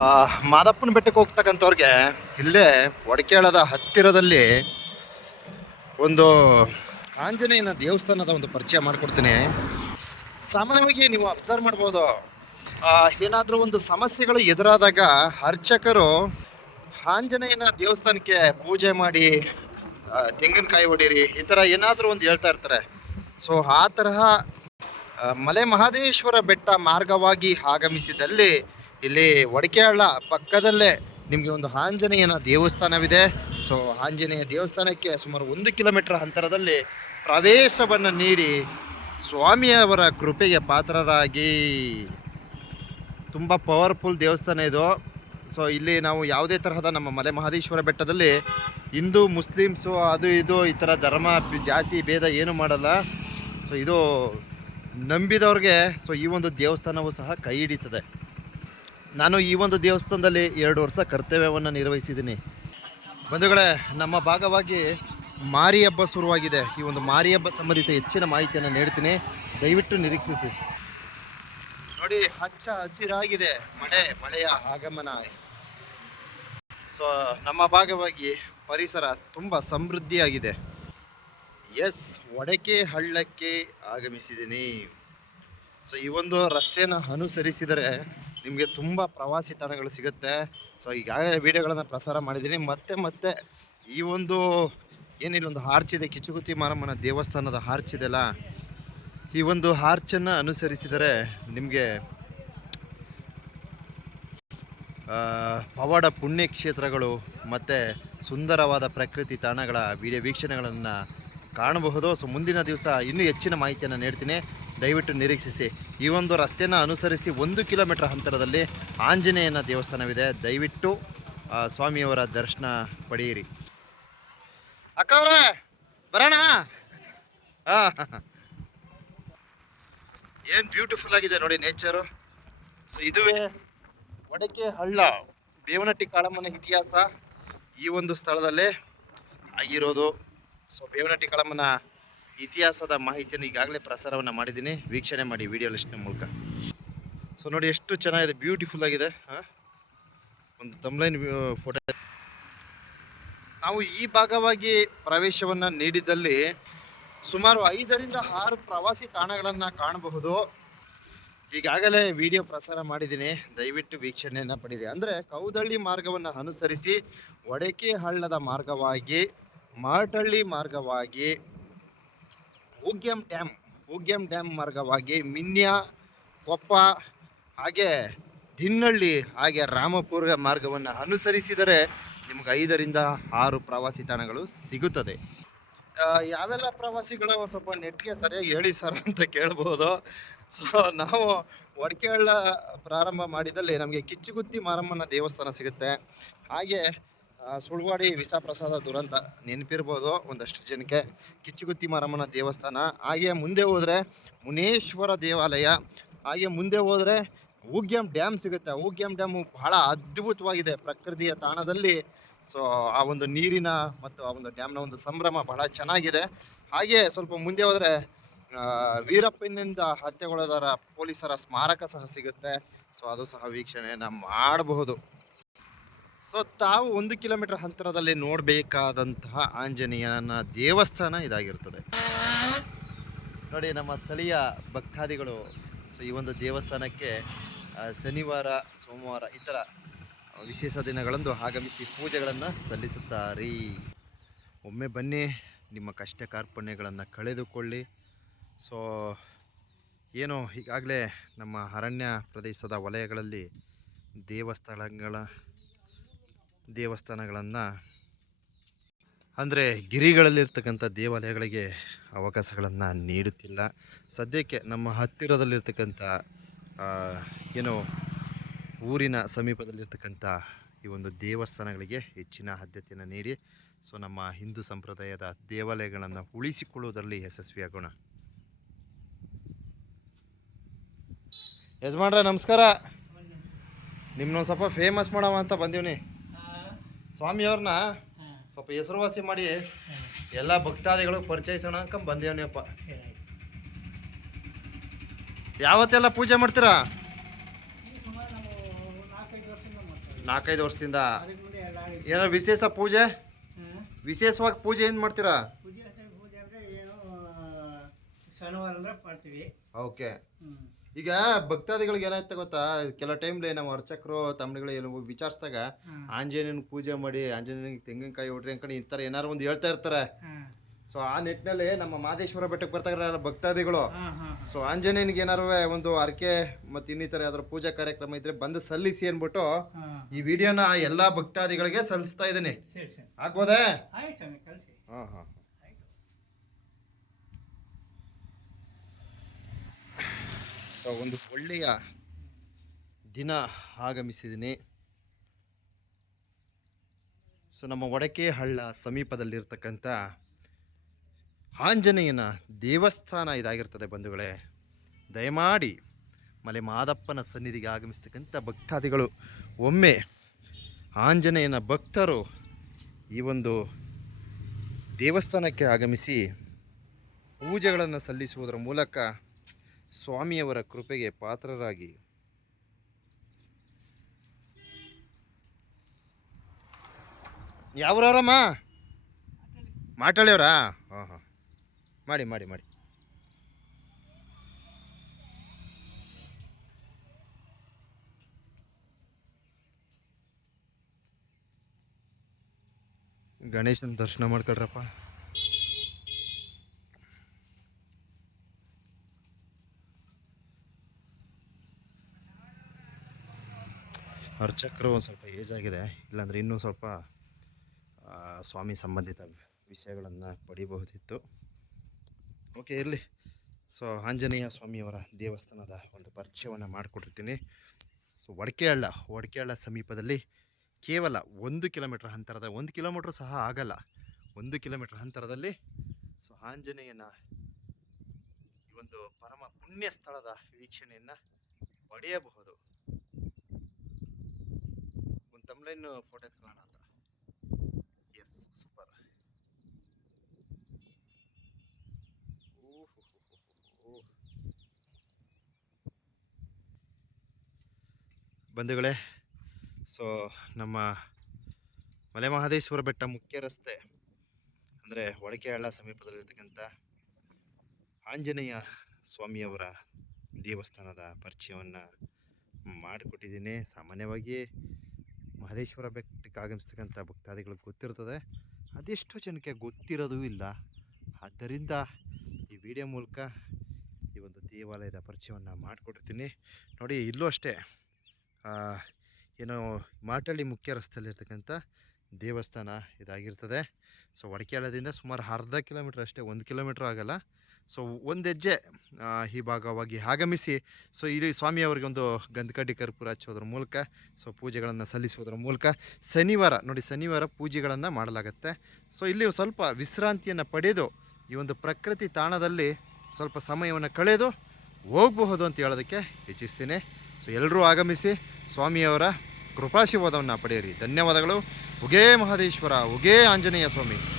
ಮಾದಪ್ಪನ ಬೆಟ್ಟಕ್ಕೆ ಹೋಗ್ತಕ್ಕಂಥವ್ರಿಗೆ ಇಲ್ಲೇ ಒಡಕೇಳದ ಹತ್ತಿರದಲ್ಲಿ ಒಂದು ಆಂಜನೇಯನ ದೇವಸ್ಥಾನದ ಒಂದು ಪರಿಚಯ ಮಾಡಿಕೊಡ್ತೀನಿ. ಸಾಮಾನ್ಯವಾಗಿ ನೀವು ಅಬ್ಸರ್ವ್ ಮಾಡ್ಬೋದು. ಏನಾದರೂ ಒಂದು ಸಮಸ್ಯೆಗಳು ಎದುರಾದಾಗ ಅರ್ಚಕರು ಆಂಜನೇಯನ ದೇವಸ್ಥಾನಕ್ಕೆ ಪೂಜೆ ಮಾಡಿ ತೆಂಗಿನಕಾಯಿ ಹೊಡೀರಿ ಈ ಥರ ಏನಾದರೂ ಒಂದು ಹೇಳ್ತಾ ಇರ್ತಾರೆ. ಸೊ, ಆ ತರಹ ಮಲೆ ಮಹದೇಶ್ವರ ಬೆಟ್ಟ ಮಾರ್ಗವಾಗಿ ಆಗಮಿಸಿದಲ್ಲಿ ಇಲ್ಲಿ ಒಡಕೆಹಳ್ಳ ಪಕ್ಕದಲ್ಲೇ ನಿಮಗೆ ಒಂದು ಆಂಜನೇಯನ ದೇವಸ್ಥಾನವಿದೆ. ಸೊ ಆಂಜನೇಯ ದೇವಸ್ಥಾನಕ್ಕೆ ಸುಮಾರು ಒಂದು ಕಿಲೋಮೀಟರ್ ಅಂತರದಲ್ಲಿ ಪ್ರವೇಶವನ್ನು ನೀಡಿ ಸ್ವಾಮಿಯವರ ಕೃಪೆಗೆ ಪಾತ್ರರಾಗಿ. ತುಂಬ ಪವರ್ಫುಲ್ ದೇವಸ್ಥಾನ ಇದು. ಸೊ ಇಲ್ಲಿ ನಾವು ಯಾವುದೇ ತರಹದ ನಮ್ಮ ಮಲೆ ಮಹದೇಶ್ವರ ಬೆಟ್ಟದಲ್ಲಿ ಹಿಂದೂ ಮುಸ್ಲಿಮ್ಸು ಅದು ಇದು ಈ ಥರ ಧರ್ಮ, ಜಾತಿ, ಭೇದ ಏನು ಮಾಡಲ್ಲ. ಸೊ ಇದು ನಂಬಿದವ್ರಿಗೆ ಸೊ ಈ ಒಂದು ದೇವಸ್ಥಾನವು ಸಹ ಕೈ ಹಿಡಿತದೆ. ನಾನು ಈ ಒಂದು ದೇವಸ್ಥಾನದಲ್ಲಿ ಎರಡು ವರ್ಷ ಕರ್ತವ್ಯವನ್ನು ನಿರ್ವಹಿಸಿದ್ದೀನಿ. ಬಂಧುಗಳೇ, ನಮ್ಮ ಭಾಗವಾಗಿ ಮಾರಿ ಹಬ್ಬ ಶುರುವಾಗಿದೆ. ಈ ಒಂದು ಮಾರಿ ಹಬ್ಬ ಸಂಬಂಧಿತ ಹೆಚ್ಚಿನ ಮಾಹಿತಿಯನ್ನು ನೀಡ್ತೀನಿ. ದಯವಿಟ್ಟು ನಿರೀಕ್ಷಿಸಿ. ನೋಡಿ, ಹಚ್ಚ ಹಸಿರಾಗಿದೆ. ಮಳೆ, ಮಳೆಯ ಆಗಮನ. ಸೊ ನಮ್ಮ ಭಾಗವಾಗಿ ಪರಿಸರ ತುಂಬ ಸಮೃದ್ಧಿಯಾಗಿದೆ. ಎಸ್ ಒಡಕೆ ಹಳ್ಳಕ್ಕೆ ಆಗಮಿಸಿದ್ದೀನಿ. ಸೊ ಈ ಒಂದು ರಸ್ತೆಯನ್ನು ಅನುಸರಿಸಿದರೆ ನಿಮಗೆ ತುಂಬ ಪ್ರವಾಸಿ ತಾಣಗಳು ಸಿಗುತ್ತೆ. ಸೊ ಈಗಾಗಲೇ ವಿಡಿಯೋಗಳನ್ನು ಪ್ರಸಾರ ಮಾಡಿದ್ದೀನಿ. ಮತ್ತೆ ಮತ್ತೆ ಈ ಒಂದು ಏನಿಲ್ಲ, ಒಂದು ಹಾರ್ಚ್ ಇದೆ. ಕಿಚುಗುತ್ತಿ ಮಾರಮ್ಮನ ದೇವಸ್ಥಾನದ ಹಾರ್ಚ್ ಇದೆಲ್ಲ ಈ ಒಂದು ಹಾರ್ಚನ್ನು ಅನುಸರಿಸಿದರೆ ನಿಮಗೆ ಪವಾಡ ಪುಣ್ಯಕ್ಷೇತ್ರಗಳು ಮತ್ತು ಸುಂದರವಾದ ಪ್ರಕೃತಿ ತಾಣಗಳ ವಿಡಿಯೋ ವೀಕ್ಷಣೆಗಳನ್ನು ಕಾಣಬಹುದು, ಸೊ ಮುಂದಿನ ದಿವಸ ಇನ್ನೂ ಹೆಚ್ಚಿನ ಮಾಹಿತಿಯನ್ನು ನೀಡ್ತೀನಿ. ದಯವಿಟ್ಟು ನಿರೀಕ್ಷಿಸಿ. ಈ ಒಂದು ರಸ್ತೆಯನ್ನು ಅನುಸರಿಸಿ ಒಂದು ಕಿಲೋಮೀಟರ್ ಅಂತರದಲ್ಲಿ ಆಂಜನೇಯನ ದೇವಸ್ಥಾನವಿದೆ. ದಯವಿಟ್ಟು ಸ್ವಾಮಿಯವರ ದರ್ಶನ ಪಡೆಯಿರಿ. ಅಕ್ಕವ್ರೆ, ಬರೋಣ? ಏನು ಬ್ಯೂಟಿಫುಲ್ ಆಗಿದೆ ನೋಡಿ ನೇಚರು ಸೊ ಇದುವೇ ಒಡಕೆ ಹಳ್ಳ ಬೇವನಟ್ಟಿ ಕಾಳಮ್ಮನ ಇತಿಹಾಸ ಈ ಒಂದು ಸ್ಥಳದಲ್ಲೇ ಆಗಿರೋದು. ಸೊ ಬೇವನಟ್ಟಿ ಕಳಮನ ಇತಿಹಾಸದ ಮಾಹಿತಿಯನ್ನು ಈಗಾಗಲೇ ಪ್ರಸಾರವನ್ನು ಮಾಡಿದ್ದೀನಿ. ವೀಕ್ಷಣೆ ಮಾಡಿ ವಿಡಿಯೋ ಲಿಸ್ಟ್ನ ಮೂಲಕ. ಸೊ ನೋಡಿ ಎಷ್ಟು ಚೆನ್ನಾಗಿದೆ ಬ್ಯೂಟಿಫುಲ್ ಆಗಿದೆ ಒಂದು ತಮ್ಲೈನ್ ಫೋಟೋ ನಾವು ಈ ಭಾಗವಾಗಿ ಪ್ರವೇಶವನ್ನು ನೀಡಿದಲ್ಲಿ ಸುಮಾರು ಐದರಿಂದ ಆರು ಪ್ರವಾಸಿ ತಾಣಗಳನ್ನು ಕಾಣಬಹುದು. ಈಗಾಗಲೇ ವಿಡಿಯೋ ಪ್ರಸಾರ ಮಾಡಿದ್ದೀನಿ. ದಯವಿಟ್ಟು ವೀಕ್ಷಣೆಯನ್ನು ಪಡೀರಿ ಅಂದರೆ ಕೌದಳ್ಳಿ ಮಾರ್ಗವನ್ನು ಅನುಸರಿಸಿ ಒಡಕೆ ಹಳ್ಳದ ಮಾರ್ಗವಾಗಿ ಮಾರ್ಟಳ್ಳಿ ಮಾರ್ಗವಾಗಿ ಉಗ್ಯಂ ಡ್ಯಾಮ್ ಉಗ್ಯಂ ಡ್ಯಾಮ್ ಮಾರ್ಗವಾಗಿ ಮಿನ್ಯ, ಕೊಪ್ಪ, ಹಾಗೆ ದಿನ್ನಳ್ಳಿ, ಹಾಗೆ ರಾಮಪುರ ಮಾರ್ಗವನ್ನು ಅನುಸರಿಸಿದರೆ ನಿಮ್ಗೆ ಐದರಿಂದ ಆರು ಪ್ರವಾಸಿ ತಾಣಗಳು ಸಿಗುತ್ತದೆ. ಯಾವೆಲ್ಲ ಪ್ರವಾಸಿಗಳು ಸ್ವಲ್ಪ ನೆಟ್ಗೆ ಸರಿಯಾಗಿ ಹೇಳಿ ಸರ್ ಅಂತ ಕೇಳ್ಬೋದು. ಸೊ ನಾವು ಒಡಕೆಹಳ್ಳ ಪ್ರಾರಂಭ ಮಾಡಿದಲ್ಲಿ ನಮಗೆ ಕಿಚ್ಚುಗುತ್ತಿ ಮಾರಮ್ಮನ ದೇವಸ್ಥಾನ ಸಿಗುತ್ತೆ. ಹಾಗೆ ಸುಳ್ವಾಡಿ ವಿಷಪ್ರಸಾದ ದುರಂತ ನೆನಪಿರ್ಬೋದು ಒಂದಷ್ಟು ಜನಕ್ಕೆ. ಕಿಚ್ಚುಗುತ್ತಿ ಮಾರಮ್ಮನ ದೇವಸ್ಥಾನ. ಹಾಗೆ ಮುಂದೆ ಹೋದರೆ ಮುನೇಶ್ವರ ದೇವಾಲಯ. ಹಾಗೆ ಮುಂದೆ ಹೋದರೆ ಊಗ್ಯಂ ಡ್ಯಾಮ್ ಸಿಗುತ್ತೆ. ಊಗ್ಯಂ ಡ್ಯಾಮು ಬಹಳ ಅದ್ಭುತವಾಗಿದೆ ಪ್ರಕೃತಿಯ ತಾಣದಲ್ಲಿ. ಸೊ ಆ ಒಂದು ನೀರಿನ ಮತ್ತು ಆ ಒಂದು ಡ್ಯಾಮ್ನ ಒಂದು ಸಂಭ್ರಮ ಬಹಳ ಚೆನ್ನಾಗಿದೆ. ಹಾಗೆ ಸ್ವಲ್ಪ ಮುಂದೆ ಹೋದರೆ ವೀರಪ್ಪನಿಂದ ಹತ್ಯೆಗೊಳದಾರ ಪೊಲೀಸರ ಸ್ಮಾರಕ ಸಹ ಸಿಗುತ್ತೆ. ಸೊ ಅದು ಸಹ ವೀಕ್ಷಣೆಯನ್ನು ಮಾಡಬಹುದು. ಸೊ ತಾವು ಒಂದು ಕಿಲೋಮೀಟರ್ ಅಂತರದಲ್ಲಿ ನೋಡಬೇಕಾದಂತಹ ಆಂಜನೇಯನ ದೇವಸ್ಥಾನ ಇದಾಗಿರ್ತದೆ. ನೋಡಿ, ನಮ್ಮ ಸ್ಥಳೀಯ ಭಕ್ತಾದಿಗಳು ಸೊ ಈ ಒಂದು ದೇವಸ್ಥಾನಕ್ಕೆ ಶನಿವಾರ, ಸೋಮವಾರ ಇತರ ವಿಶೇಷ ದಿನಗಳಂದು ಆಗಮಿಸಿ ಪೂಜೆಗಳನ್ನು ಸಲ್ಲಿಸುತ್ತಾರೆ. ಒಮ್ಮೆ ಬನ್ನಿ, ನಿಮ್ಮ ಕಷ್ಟ ಕಾರ್ಪಣ್ಯಗಳನ್ನು ಕಳೆದುಕೊಳ್ಳಿ. ಸೊ ಏನು ಈಗಾಗಲೇ ನಮ್ಮ ಅರಣ್ಯ ಪ್ರದೇಶದ ವಲಯಗಳಲ್ಲಿ ದೇವಸ್ಥಳಗಳ ದೇವಸ್ಥಾನಗಳನ್ನು ಅಂದರೆ ಗಿರಿಗಳಲ್ಲಿರ್ತಕ್ಕಂಥ ದೇವಾಲಯಗಳಿಗೆ ಅವಕಾಶಗಳನ್ನು ನೀಡುತ್ತಿಲ್ಲ. ಸದ್ಯಕ್ಕೆ ನಮ್ಮ ಹತ್ತಿರದಲ್ಲಿರ್ತಕ್ಕಂಥ ಏನು ಊರಿನ ಸಮೀಪದಲ್ಲಿರ್ತಕ್ಕಂಥ ಈ ಒಂದು ದೇವಸ್ಥಾನಗಳಿಗೆ ಹೆಚ್ಚಿನ ಆದ್ಯತೆಯನ್ನು ನೀಡಿ, ಸೊ ನಮ್ಮ ಹಿಂದೂ ಸಂಪ್ರದಾಯದ ದೇವಾಲಯಗಳನ್ನು ಉಳಿಸಿಕೊಳ್ಳುವುದರಲ್ಲಿ ಯಶಸ್ವಿಯಾಗೋಣ. ಯಜಮಾನ್ರ, ನಮಸ್ಕಾರ. ನಿಮ್ಮನ್ನೊಂದು ಸ್ವಲ್ಪ ಫೇಮಸ್ ಮಾಡವ ಅಂತ ಬಂದೀವ್ನಿ. ಸ್ವಾಮಿಯವ್ರನ್ನ ಸ್ವಲ್ಪ ಹೆಸರುವಾಸಿ ಮಾಡಿ ಎಲ್ಲ ಭಕ್ತಾದಿಗಳು ಪರಿಚಯಿಸೋಣ ಅಂತ ಬಂದೇವನಪ್ಪ. ಯಾವತ್ತೆಲ್ಲ ಪೂಜೆ ಮಾಡ್ತೀರಾ? ನಾಲ್ಕೈದು ವರ್ಷದಿಂದ ಏನಾರ. ಏನಾದ್ರು ವಿಶೇಷ ಪೂಜೆ? ವಿಶೇಷವಾಗಿ ಪೂಜೆ ಏನು ಮಾಡ್ತೀರಾ? ಶನಿವಾರ ಓಕೆ. ಈಗ ಭಕ್ತಾದಿಗಳಿಗೆ ಏನಾಯ್ತ ಗೊತ್ತಾ? ಕೆಲ ಟೈಮ್ಲಿ ನಮ್ಮ ಅರ್ಚಕರು ತಮ್ಮಗಳು ಏನೋ ವಿಚಾರಿಸಿದಾಗ. ಆಂಜನೇಯನ ಪೂಜೆ ಮಾಡಿ ಆಂಜನೇಯನಿಗೆ ತೆಂಗಿನಕಾಯಿ ಹೊಡ್ರಿ ಅಂಕಡೆ ಈ ಥರ ಏನಾರು ಒಂದು ಹೇಳ್ತಾ ಇರ್ತಾರೆ. ಸೊ ಆ ನಿಟ್ಟಿನಲ್ಲಿ ನಮ್ಮ ಮಾದೇಶ್ವರ ಬೆಟ್ಟಕ್ಕೆ ಬರ್ತಾರೆ ಭಕ್ತಾದಿಗಳು. ಸೊ ಆಂಜನೇಯನಿಗೆ ಏನಾರು ಒಂದು ಅರ್ಕೆ ಮತ್ತೆ ಇನ್ನಿತರ ಯಾವ್ದಾರು ಪೂಜಾ ಕಾರ್ಯಕ್ರಮ ಇದ್ರೆ ಬಂದು ಸಲ್ಲಿಸಿ ಅನ್ಬಿಟ್ಟು ಈ ವಿಡಿಯೋನ ಎಲ್ಲಾ ಭಕ್ತಾದಿಗಳಿಗೆ ಸಲ್ಲಿಸ್ತಾ ಇದ್ದೀನಿ. ಸರಿ ಹಾ ಹಾ ಆಯ್ತು ಸ್ವಾಮಿ ಕಳಿಸಿ. ಹಾಂ ಹಾಂ. ಸೊ ಒಂದು ಒಳ್ಳೆಯ ದಿನ ಆಗಮಿಸಿದ್ದೀನಿ ಸೊ ನಮ್ಮ ಒಡಕೆ ಹಳ್ಳ ಸಮೀಪದಲ್ಲಿರ್ತಕ್ಕಂಥ ಆಂಜನೇಯನ ದೇವಸ್ಥಾನ ಇದಾಗಿರ್ತದೆ ಬಂಧುಗಳೇ. ದಯಮಾಡಿ ಮಲೆ ಮಾದಪ್ಪನ ಸನ್ನಿಧಿಗೆ ಆಗಮಿಸ್ತಕ್ಕಂಥ ಭಕ್ತಾದಿಗಳು, ಒಮ್ಮೆ ಆಂಜನೇಯನ ಭಕ್ತರು ಈ ಒಂದು ದೇವಸ್ಥಾನಕ್ಕೆ ಆಗಮಿಸಿ ಪೂಜೆಗಳನ್ನು ಸಲ್ಲಿಸುವುದರ ಮೂಲಕ ಸ್ವಾಮಿಯವರ ಕೃಪೆಗೆ ಪಾತ್ರರಾಗಿ. ಯಾವ್ರವ್ರಮ್ಮ ಮಾತಾಡ್ಯವ್ರಾ ಹಾಂ ಹಾಂ. ಮಾಡಿ ಮಾಡಿ ಮಾಡಿ. ಗಣೇಶನ ದರ್ಶನ ಮಾಡ್ಕೊಳ್ರಪ್ಪ. ಅರ್ಚಕರು ಒಂದು ಸ್ವಲ್ಪ ಏಜ್ ಆಗಿದೆ. ಇಲ್ಲಾಂದರೆ ಇನ್ನೂ ಸ್ವಲ್ಪ ಸ್ವಾಮಿ ಸಂಬಂಧಿತ ವಿಷಯಗಳನ್ನು ಪಡಿಬಹುದಿತ್ತು. ಓಕೆ ಇರಲಿ. ಸೊ ಆಂಜನೇಯ ಸ್ವಾಮಿಯವರ ದೇವಸ್ಥಾನದ ಒಂದು ಪರಿಚಯವನ್ನು ಮಾಡಿಕೊಟ್ಟಿರ್ತೀನಿ. ಸೊ ಒಡಕೆಹಳ್ಳ ಒಡಕೆಹಳ್ಳ ಸಮೀಪದಲ್ಲಿ ಕೇವಲ ಒಂದು ಕಿಲೋಮೀಟ್ರ್ ಅಂತರದ, ಒಂದು ಕಿಲೋಮೀಟ್ರ್ ಸಹ ಆಗಲ್ಲ. ಒಂದು ಕಿಲೋಮೀಟ್ರ್ ಅಂತರದಲ್ಲಿ ಸೊ ಆಂಜನೇಯನ ಈ ಒಂದು ಪರಮ ಪುಣ್ಯ ಸ್ಥಳದ ವೀಕ್ಷಣೆಯನ್ನು ಪಡೆಯಬಹುದು. ತಮ್ಲೈನ್ ಫೋಟೋ ಎತ್ಕೊಳ್ಳೋಣ ಅಂತ. ಎಸ್ ಸೂಪರ್ ಬಂಧುಗಳೇ ಸೊ ನಮ್ಮ ಮಲೆ ಮಹದೇಶ್ವರ ಬೆಟ್ಟ ಮುಖ್ಯ ರಸ್ತೆ, ಅಂದರೆ ಒಡಕೆಹಳ್ಳ ಸಮೀಪದಲ್ಲಿರ್ತಕ್ಕಂಥ ಆಂಜನೇಯ ಸ್ವಾಮಿಯವರ ದೇವಸ್ಥಾನದ ಪರಿಚಯವನ್ನು ಮಾಡಿಕೊಟ್ಟಿದ್ದೀನಿ. ಸಾಮಾನ್ಯವಾಗಿ ಮಹದೇಶ್ವರ ಬೆಟ್ಟಕ್ಕೆ ಆಗಮಿಸ್ತಕ್ಕಂಥ ಭಕ್ತಾದಿಗಳಿಗೆ ಗೊತ್ತಿರ್ತದೆ. ಅದೆಷ್ಟೋ ಜನಕ್ಕೆ ಗೊತ್ತಿರೋದು ಇಲ್ಲ. ಆದ್ದರಿಂದ ಈ ವಿಡಿಯೋ ಮೂಲಕ ಈ ಒಂದು ದೇವಾಲಯದ ಪರಿಚಯವನ್ನು ಮಾಡಿಕೊಟ್ಟಿರ್ತೀನಿ. ನೋಡಿ, ಇಲ್ಲೂ ಅಷ್ಟೇ ಏನು ಮಾಟಳ್ಳಿ ಮುಖ್ಯ ರಸ್ತೆಯಲ್ಲಿರ್ತಕ್ಕಂಥ ದೇವಸ್ಥಾನ ಇದಾಗಿರ್ತದೆ. ಸೊ ಒಡಕೆಳದಿಂದ ಸುಮಾರು ಅರ್ಧ ಕಿಲೋಮೀಟ್ರ್ ಅಷ್ಟೇ, ಒಂದು ಕಿಲೋಮೀಟ್ರ್ ಆಗಲ್ಲ. ಸೊ ಒಂದು ಹೆಜ್ಜೆ ಈ ಭಾಗವಾಗಿ ಆಗಮಿಸಿ. ಸೊ, ಇಲ್ಲಿ ಸ್ವಾಮಿಯವರಿಗೆ ಒಂದು ಗಂಧಕಡ್ಡಿ ಕರ್ಪೂರ ಹಚ್ಚೋದ್ರ ಮೂಲಕ, ಸೊ, ಪೂಜೆಗಳನ್ನು ಸಲ್ಲಿಸೋದ್ರ ಮೂಲಕ ಶನಿವಾರ, ನೋಡಿ ಶನಿವಾರ ಪೂಜೆಗಳನ್ನು ಮಾಡಲಾಗುತ್ತೆ. ಸೊ, ಇಲ್ಲಿ ಸ್ವಲ್ಪ ವಿಶ್ರಾಂತಿಯನ್ನು ಪಡೆದು, ಈ ಒಂದು ಪ್ರಕೃತಿ ತಾಣದಲ್ಲಿ ಸ್ವಲ್ಪ ಸಮಯವನ್ನು ಕಳೆದು ಹೋಗಬಹುದು ಅಂತ ಹೇಳೋದಕ್ಕೆ ಇಚ್ಛಿಸ್ತೀನಿ. ಸೊ ಎಲ್ಲರೂ ಆಗಮಿಸಿ ಸ್ವಾಮಿಯವರ ಕೃಪಾಶೀರ್ವಾದವನ್ನು ಪಡೆಯಿರಿ. ಧನ್ಯವಾದಗಳು. ಉಗೇ ಮಹದೇಶ್ವರ ಉಗೇ ಆಂಜನೇಯ ಸ್ವಾಮಿ.